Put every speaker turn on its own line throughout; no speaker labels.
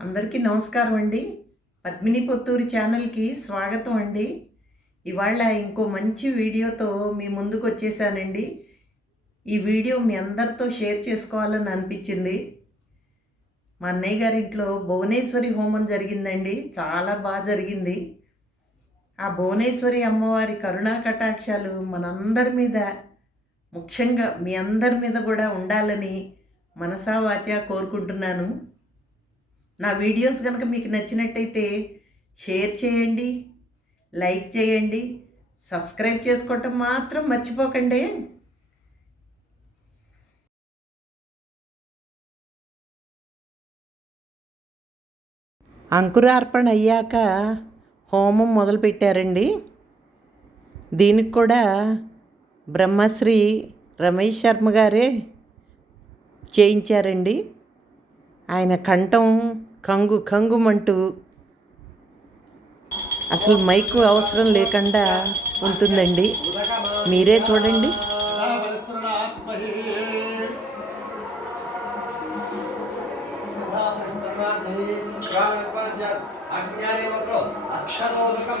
అందరికీ నమస్కారం అండి. పద్మిని పొత్తూరు ఛానల్కి స్వాగతం అండి. ఇవాళ ఇంకో మంచి వీడియోతో మీ ముందుకు వచ్చేసానండి. ఈ వీడియో మీ అందరితో షేర్ చేసుకోవాలని అనిపించింది. మా అన్నయ్య గారి ఇంట్లో భువనేశ్వరి హోమం జరిగిందండి. చాలా బాగా జరిగింది. ఆ భువనేశ్వరి అమ్మవారి కరుణా కటాక్షాలు మనందరి మీద ముఖ్యంగా మీ అందరి మీద కూడా ఉండాలని మనసా వాచా కోరుకుంటున్నాను. నా వీడియోస్ కనుక మీకు నచ్చినట్టయితే షేర్ చేయండి లైక్ చేయండి సబ్స్క్రైబ్ చేసుకోవటం మాత్రం మర్చిపోకండి. అంకురార్పణ అయ్యాక హోమం మొదలుపెట్టారండి. దీనికి కూడా బ్రహ్మశ్రీ రమేష్ శర్మ గారే చేయించారండి. ఆయన కంఠం కంగు కంగుమంటూ అసలు మైకు అవసరం లేకుండా ఉంటుందండి. మీరే చూడండి.
అక్షరోదకం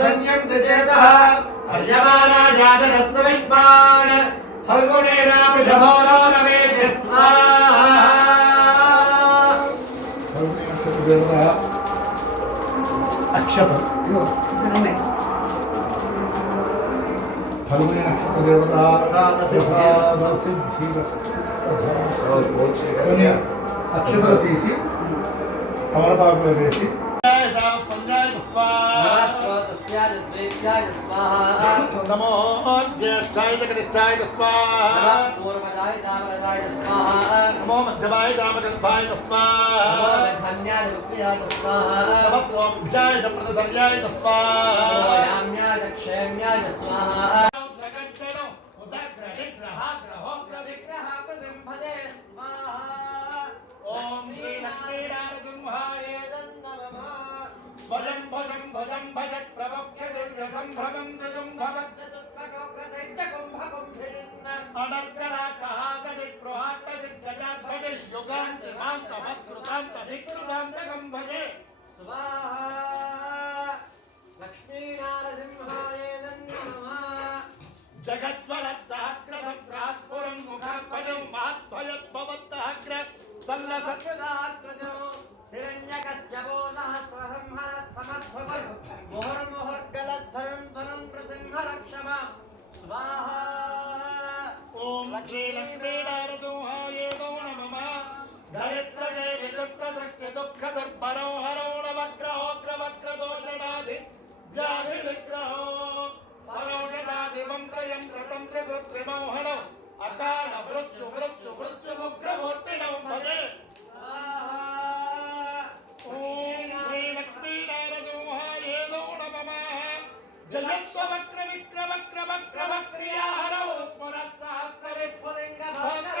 సంయంతి చేతః హర్యమానా జాతరస్తు విష్మాన్ ఫల్గుణేన వృషభోరో రవేతి స్వాహా
అక్షతం ఫల్గుని నక్షత్ర దేవత అక్షతలు తీసి తమలపాకులో వేసి నమో జ్యేష్ఠాయ కనిష్టాయ స్వాహ నమో మధ్యమాయ దామగల్భాయ స్వాహ నమ స్వాంధ్యాయ ప్రదసర్యాయ స్వాహ ఓం భ్రమం జయం భగత్ అనర్కరాట్టహాసడి గృహాట్టది గజాధ్వడి యుగాంతి మాంత మత్కృతాంత ధికృతాంతకం భజే ముఖాపజం శ్రీ లక్ష్మీనారసింహాయ నమః ధరిత్రజే విదుఃఖదృష్టి దుఃఖ దుర్భరో హరో నవగ్రహోగ్ర వక్రదోషణాది వ్యాధి విగ్రహో పరోషణాది మంత్రయంత్ర తంత్ర కృత్రిమోహణం అకాల మృత్యు మృత్యు మృత్యు ముగ్రమూర్తిణం భజే క్రమ క్రమ క్రియా హరో స్మరత్ సహస్ర విస్ఫులింగ భాస్కర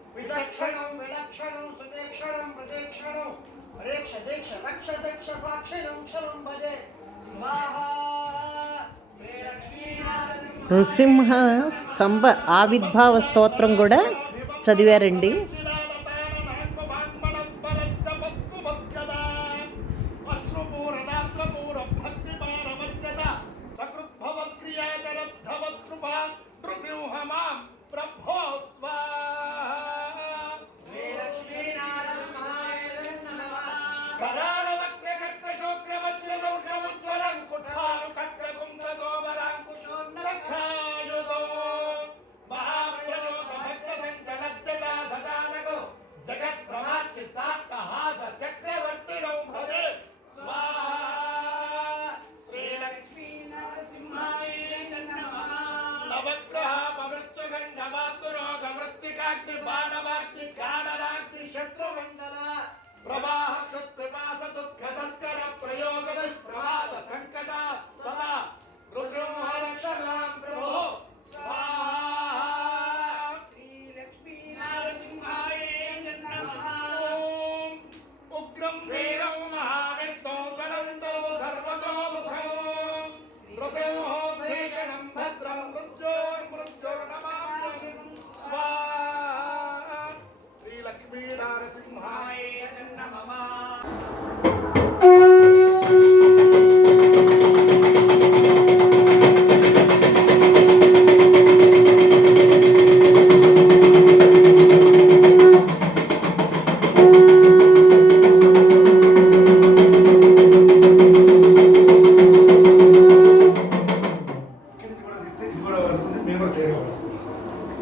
విచక్షణం విలక్షణం సుదేక్షణం ప్రదేక్షణం. రేక్ష రక్ష సాక్షిణం క్షణం భజే.
నృసింహ స్తంభ ఆవిర్భావ స్తోత్రం కూడా చదివారండి.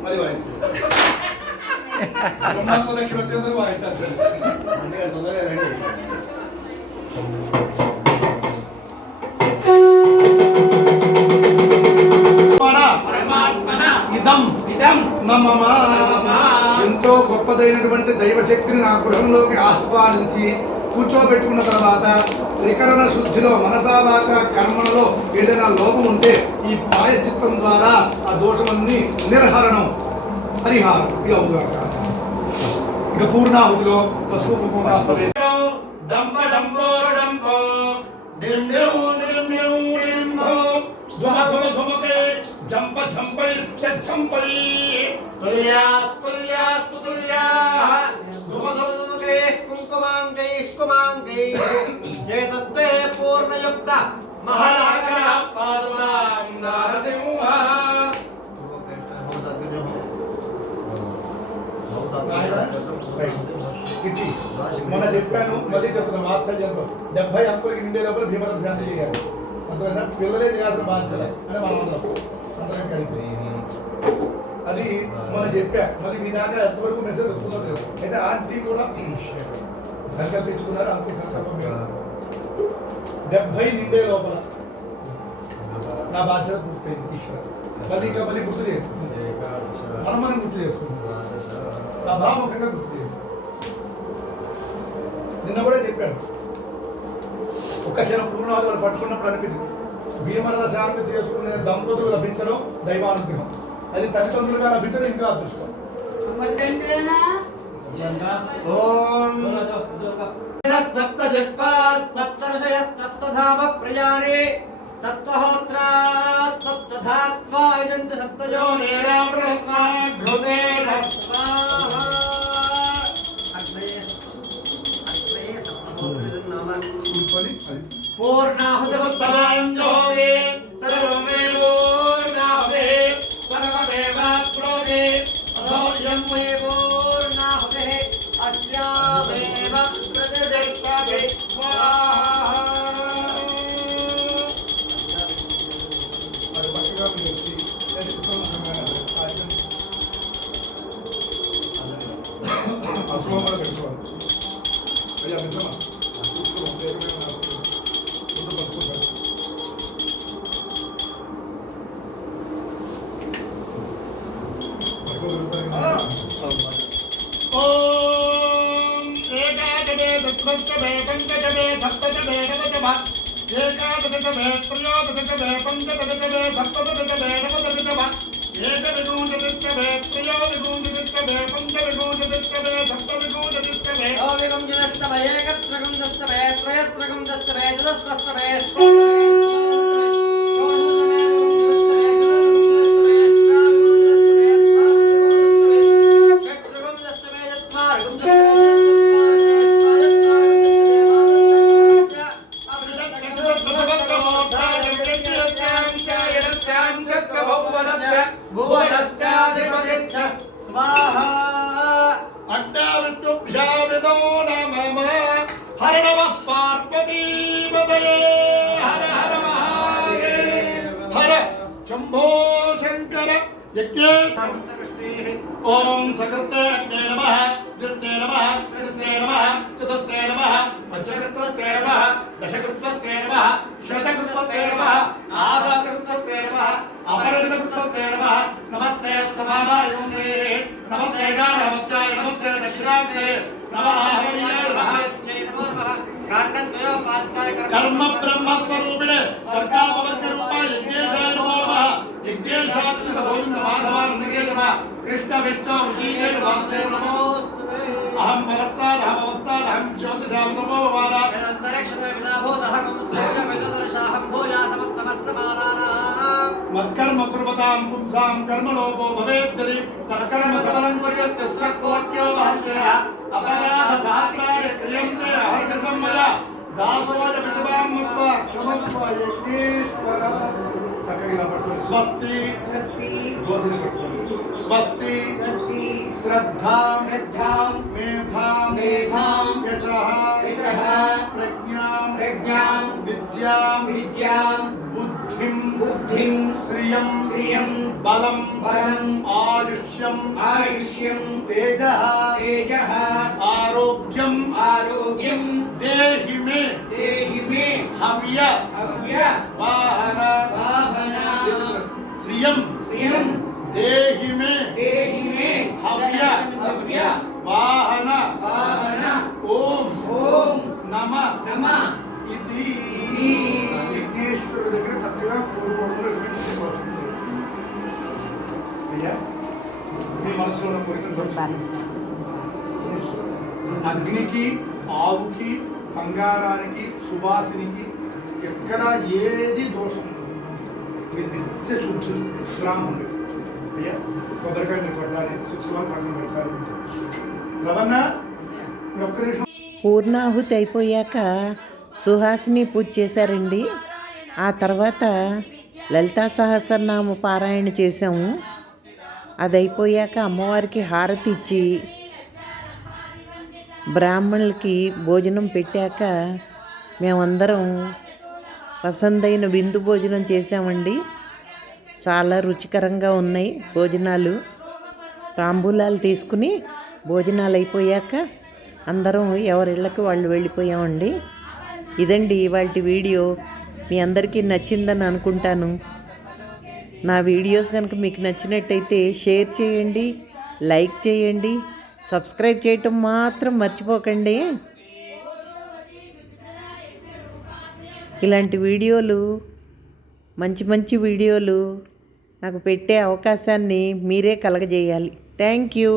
అది వాయించాలి బ్రహ్మాత్మ దక్షిణ వాయించాలి
తొందరగా రండి
ఎంతో గొప్పదైనటువంటి దైవశక్తిని నా గృహంలోకి ఆహ్వానించి కూర్చోబెట్టుకున్న తర్వాత త్రికరణ శుద్ధిలో మనసావాచ కర్మలలో ఏదైనా లోపం ఉంటే ఈ ప్రాయశ్చిత్తం ద్వారా ఆ దోషమన్నీ నిర్హరణం హరిహారం ఇది అవుగాక ఇక పూర్ణాహుతిలో పసుపు కుంకుమ ఆస్పదే
డంప డంపోరు డంపో dim dim dim dim డింభో ధుమ ధుమ ధుమకే జంప ఝంపై ఝంపై
తుల్యాస్తుల్యాస్తు తుల్యాః ధుమధుమధుమకైః కుంకుమాంగైః కుమాంగైః ఏతత్తే పూర్ణయుక్త మహానాగర పాదమాం Narasimha
ఇది మొన్న చెప్పాను మళ్ళీ చెప్తున్నా వాత్సల్యంతో డెబ్బై అంకులకి నిండే లోపల భీమర శాంతి చేయాలి. అందువల్ల పిల్లలే చేయాల్సిన బాధ్యత అంటే మనం అందరం. అందరం కలిపి. అది మొన్న చెప్పా. మళ్ళీ మీ దాంట్లో ఎంతవరకు మెసేజ్ వస్తుందో తెలియదు. అయితే ఆంటీ కూడా సంకల్పించుకున్నారు అంకుల్ సంకల్పం. డెబ్బై నిండే లోపల నా బాధ్యత పూర్తయింది ఈశ్వర. మళ్ళీ ఇంకా మళ్ళీ గుర్తు చేయాలి. మనం మనం గుర్తు చేసుకుంటాం సభాముఖంగా గుర్తు నిన్న కూడా చెప్పాను. ఒక్క క్షణం పూర్ణాలు పట్టుకున్నప్పుడు అనిపించింది. భీమరథ శాంతి చేసుకునే దంపతులు లభించడం దైవానుగ్రహం. అది తల్లిదండ్రులుగా లభించడం ఇంకా అదృష్టం.
ఓం. సప్త జట్పా సప్త ఋషయ సప్తధామ ప్రయాణే. सप्तहोत्रा सप्तधात्वा यजन्त सप्तयो
नेरावृत्मा घृतेण
स्वाहा। अग्ने अग्ने सप्तहोत्रिदं नाम पूर्णाहुतमुत्तमां जोगे सर्वमे पूर्णाहुते सर्वमेवाप्नोति।
अधौर्यं मे पूर्णाहुते, अस्यामेव प्रतिजल्पते स्वाहा। ఆ శ్లోకాలు పెట్టుకోవాలి అయ్యా మిత్రమా కూర్చోమా, పేరు మీద నాకు ముందు పట్టుకుంటాను. పట్టుకోగలుగుతారు కదా?
ఓం ఏకాదశే చతురస్రమే పంచదశే సప్తదశే నవదశమ ఏకాదశమే త్రయోదశమే
ఏకత్రగం దస్తమే త్రయత్రగం దస్తమే చతుస్రస్తమే భువనశ్చాధిపతిశ్చ స్వాహా
అగ్నావిద్యుభ్యామిదో నమః హర నమః పార్వతీపతయే హర హర మహాదేవ హర శంభో శంకర యజ్ఞే ఓం కృష్ణ విష్ణు ఋషికే వాసుదేవ నమో అహం పరస్తాద్ అహం అవస్తాద్ అహం జ్యోతిషాం నమో వాద మత్కర్మ కుర్వతాం పుంసాం కర్మలోపో భవేత్తది తత్కర్మ సఫలం కుర్యత్యస్ర కోట్యో మహర్షయ అపరాధ సహస్రాయ క్రియంతే హరికృతం మయ. దాసోజ విధవాం మత్వ క్షమత్వ యజ్ఞేశ్వర చక్కగా ఇలా పట్టుకోండి స్వస్తి. దోసని పట్టుకోండి. स्वस्ति
श्रद्धा मृद्धा
मेधा
मेधा
यशः
यशः
प्रज्ञां
प्रज्ञां
विद्यां विद्यां
बुद्धिं बुद्धिं
श्रियं
श्रियं
बलं
बलम्
आयुष्यम्
आयुष्यं
तेजः
तेजः
आरोग्यम्
आरोग्यं
देहि मे देहि मे हव्य हव्य वाहन वाहन श्रियं श्रियं దర్శించండి. అగ్నికి ఆవుకి బంగారానికి సువాసినికి ఎక్కడ ఏది దోషం మీరు నిత్య శుద్ధులు బ్రాహ్మణులు అయ్యా కొబ్బరికాయ మీరు కొట్టాలి శుక్రవారం పక్కన పెట్టాలి. రవణ
పూర్ణాహుతి అయిపోయాక సుహాసిని పూజ చేశారండి. ఆ తర్వాత లలితా సహస్రనామ పారాయణ చేసాము అది అయిపోయాక అమ్మవారికి హారతి ఇచ్చి బ్రాహ్మణులకి భోజనం పెట్టాక మేమందరం పసందైన విందు భోజనం చేసామండి చాలా రుచికరంగా ఉన్నాయి భోజనాలు. తాంబూలాలు తీసుకుని భోజనాలు అయిపోయాక అందరం ఎవరిళ్ళకి వాళ్ళు వెళ్ళిపోయామండి. ఇదండి ఇవాళ వీడియో. మీ అందరికీ నచ్చిందని అనుకుంటాను. నా వీడియోస్ కనుక మీకు నచ్చినట్టయితే షేర్ చేయండి లైక్ చేయండి సబ్స్క్రైబ్ చేయటం మాత్రం మర్చిపోకండి. ఇలాంటి వీడియోలు మంచి మంచి వీడియోలు నాకు పెట్టే అవకాశాన్ని మీరే కలగజేయాలి. Thank you.